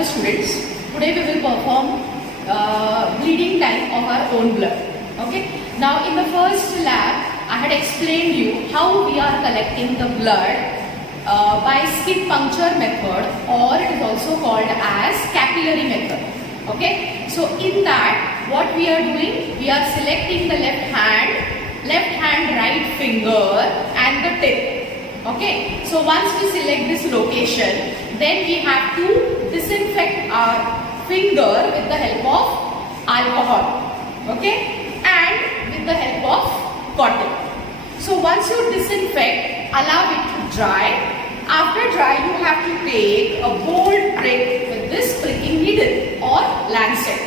Hello students, today we will perform bleeding time of our own blood. Okay. Now in the first lab, I had explained you how we are collecting the blood by skin puncture method, or it is also called as capillary method. Okay. So in that, what we are doing, we are selecting the left hand, right finger and the tip. Okay, so once we select this location, then we have to disinfect our finger with the help of alcohol, okay, and with the help of cotton. So once you disinfect, allow it to dry. After dry, you have to take a bold prick with this pricking needle or lancet.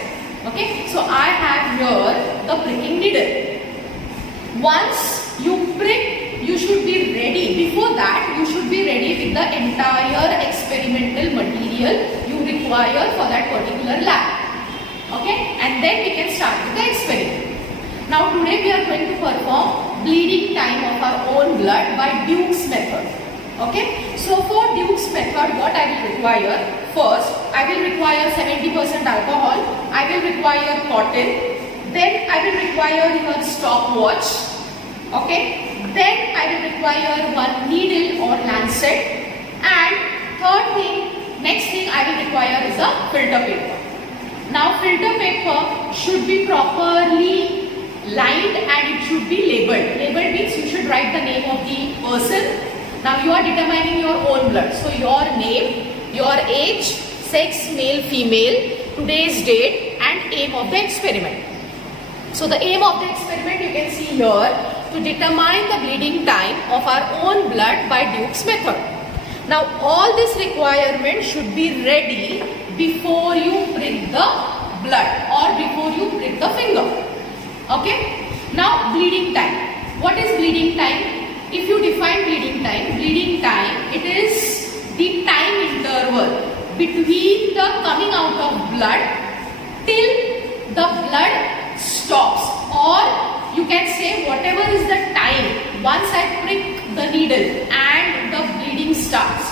Okay, so I have here the pricking needle. Once you prick, you should be ready. Before that, you should be ready with the entire experimental material you require for that particular lab. Okay, and then we can start with the experiment. Now today we are going to perform bleeding time of our own blood by Duke's method. Okay, so for Duke's method, what I will require? First, I will require 70% alcohol. I will require cotton. Then I will require your stopwatch. Okay. Then I will require one needle or lancet, and next thing I will require is a filter paper. Now filter paper should be properly lined and it should be labeled. Labeled means you should write the name of the person. Now you are determining your own blood. So your name, your age, sex, male, female, today's date and aim of the experiment. So the aim of the experiment you can see here, to determine the bleeding time of our own blood by Duke's method. Now all this requirement should be ready before you prick the blood or before you prick the finger. Okay. Now bleeding time. What is bleeding time? If you define bleeding time, it is the time interval between the coming out of blood till the blood stops, or you can say whatever is the time once I prick the needle and the bleeding starts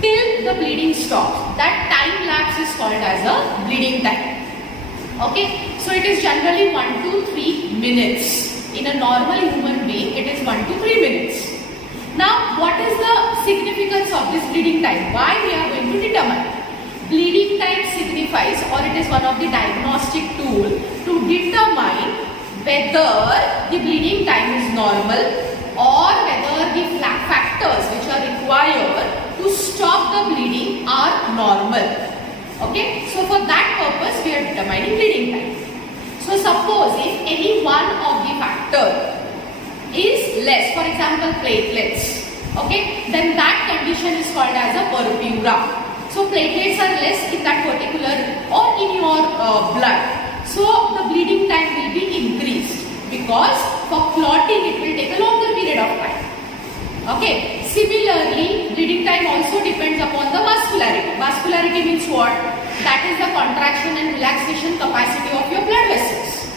till the bleeding stops. That time lapse is called as a bleeding time. Okay, so it is generally 1 to 3 minutes. In a normal human being, it is 1 to 3 minutes. Now, what is the significance of this bleeding time? Why we are going to determine? Bleeding time signifies, or it is one of the diagnostic tool to determine whether the bleeding time is normal or whether the factors which are required to stop the bleeding are normal. Okay, so for that purpose we are determining bleeding time. So suppose if any one of the factor is less, for example platelets, okay, then that condition is called as a purpura. So platelets are less in that particular or in your blood. So the bleeding time will be increased, because for clotting it will take a longer period of time. Okay. Similarly, bleeding time also depends upon the vascularity. Vascularity means what? That is the contraction and relaxation capacity of your blood vessels.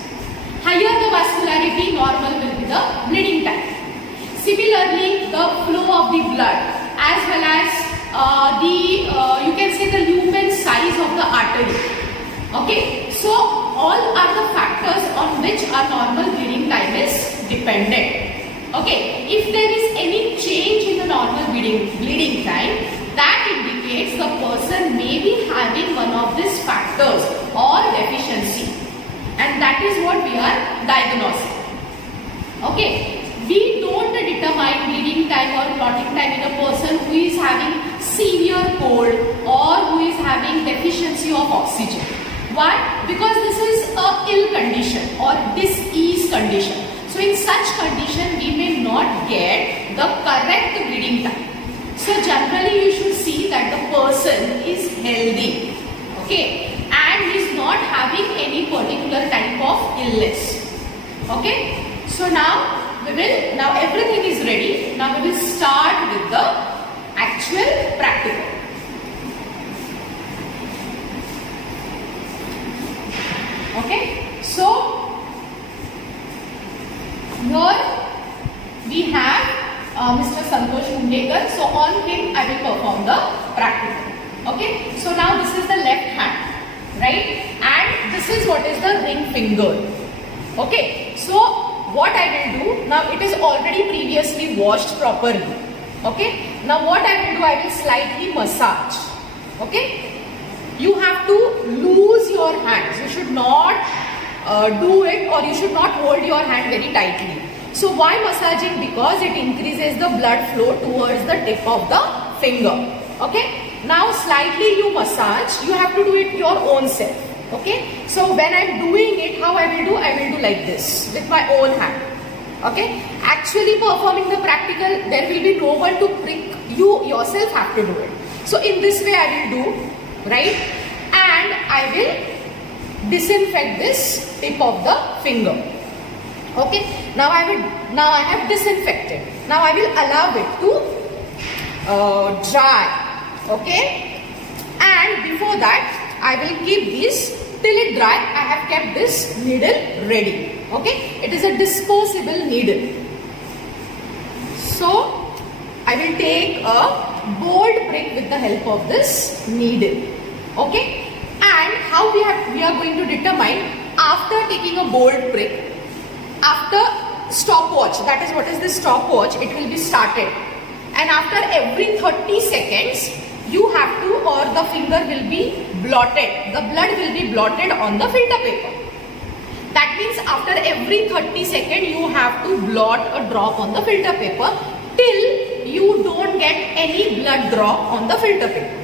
Higher the vascularity, normal will be the bleeding time. Similarly, the flow of the blood as well as you can say the lumen size of the artery. Okay, so all are the factors on which our normal bleeding time is dependent. Okay, if there is any change in the normal bleeding time, that indicates the person may be having one of these factors or deficiency, and that is what we are diagnosing. Okay, we don't determine bleeding time or clotting time in a person who is having severe cold or who is having deficiency of oxygen. Why? Because this is a ill condition or disease condition. So in such condition we may not get the correct bleeding time. So generally you should see that the person is healthy, okay, and is not having any particular type of illness. Okay. So now everything is ready. Now we will start with the actual practical. Okay, so here we have Mr. Santosh Mundekar. So on him I will perform the practical. Okay, so now this is the left hand, right? And this is what is the ring finger. Okay, so what I will do, now it is already previously washed properly. Okay, now what I will do, I will slightly massage. Okay, you have to loose your hands. You should not do it, or you should not hold your hand very tightly. So why massaging? Because it increases the blood flow towards the tip of the finger. Okay, now slightly you massage. You have to do it your own self. Okay, so when I am doing it, how I will do like this with my own hand. Okay, actually performing the practical, there will be no one to prick. You yourself have to do it. So in this way I will do, right? And I will disinfect this tip of the finger. Okay, now I have disinfected. Now I will allow it to dry. Okay, and before that I will keep this till it dry. I have kept this needle ready. Okay, it is a disposable needle. So I will take a bold prick with the help of this needle. Okay, and how we are going to determine after taking a bold prick, after stopwatch, that is what is the stopwatch, it will be started, and after every 30 seconds you have to, or the finger will be blotted, the blood will be blotted on the filter paper. That means after every 30 seconds you have to blot a drop on the filter paper till you don't get any blood drop on the filter paper.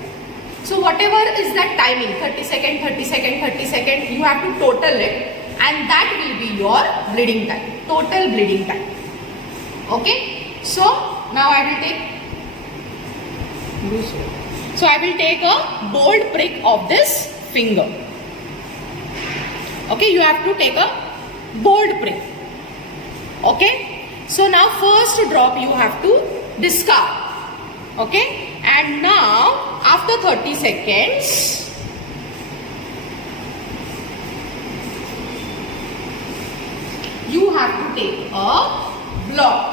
So whatever is that timing, 30 seconds, 30 seconds, 30 seconds, you have to total it, and that will be your bleeding time, total bleeding time. Okay, so now I will take a bold prick of this finger. Okay, you have to take a bold prick. Okay, so now first drop you have to discard. Okay, and now after 30 seconds you have to take a blot.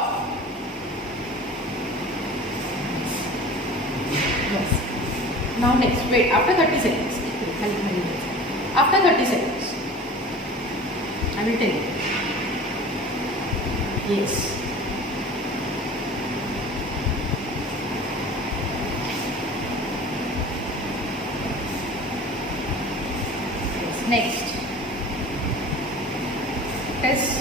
Yes. Now next, wait, after 30 seconds. After 30 seconds, I will tell you. Yes. Next, test.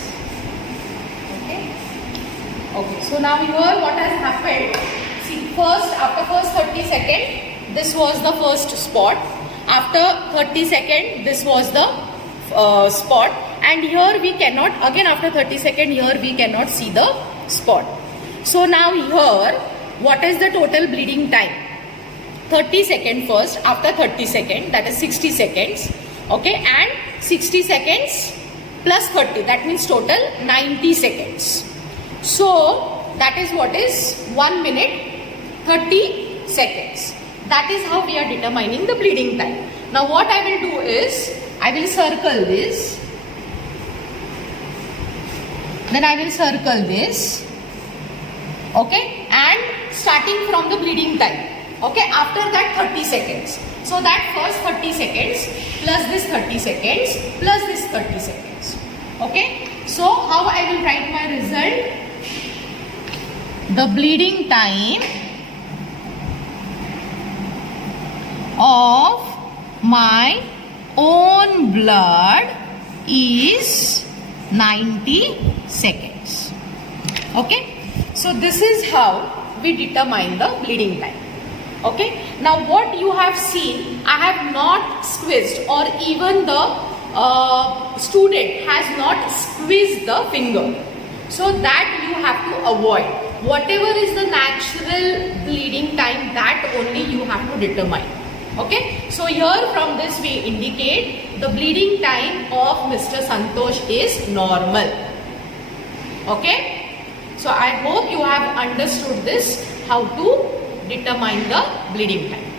Okay, so now here what has happened, see, after first 30 seconds, this was the first spot. After 30 seconds, this was the spot, and here we cannot, again after 30 seconds, here we cannot see the spot. So now here, what is the total bleeding time? 30 seconds first, after 30 seconds, that is 60 seconds. Okay, and 60 seconds plus 30, that means total 90 seconds. So that is what is 1 minute 30 seconds. That is how we are determining the bleeding time. Now what I will do is, I will circle this, then I will circle this, okay, and starting from the bleeding time. Okay, after that 30 seconds. So that first 30 seconds plus this 30 seconds plus this 30 seconds. Okay, so how I will write my result? The bleeding time of my own blood is 90 seconds. Okay, so this is how we determine the bleeding time. Okay, now what you have seen, I have not squeezed, or even the student has not squeezed the finger. So that you have to avoid. Whatever is the natural bleeding time, that only you have to determine. Okay, so here from this we indicate the bleeding time of Mr. Santosh is normal. Okay, so I hope you have understood this, how to determine the bleeding time.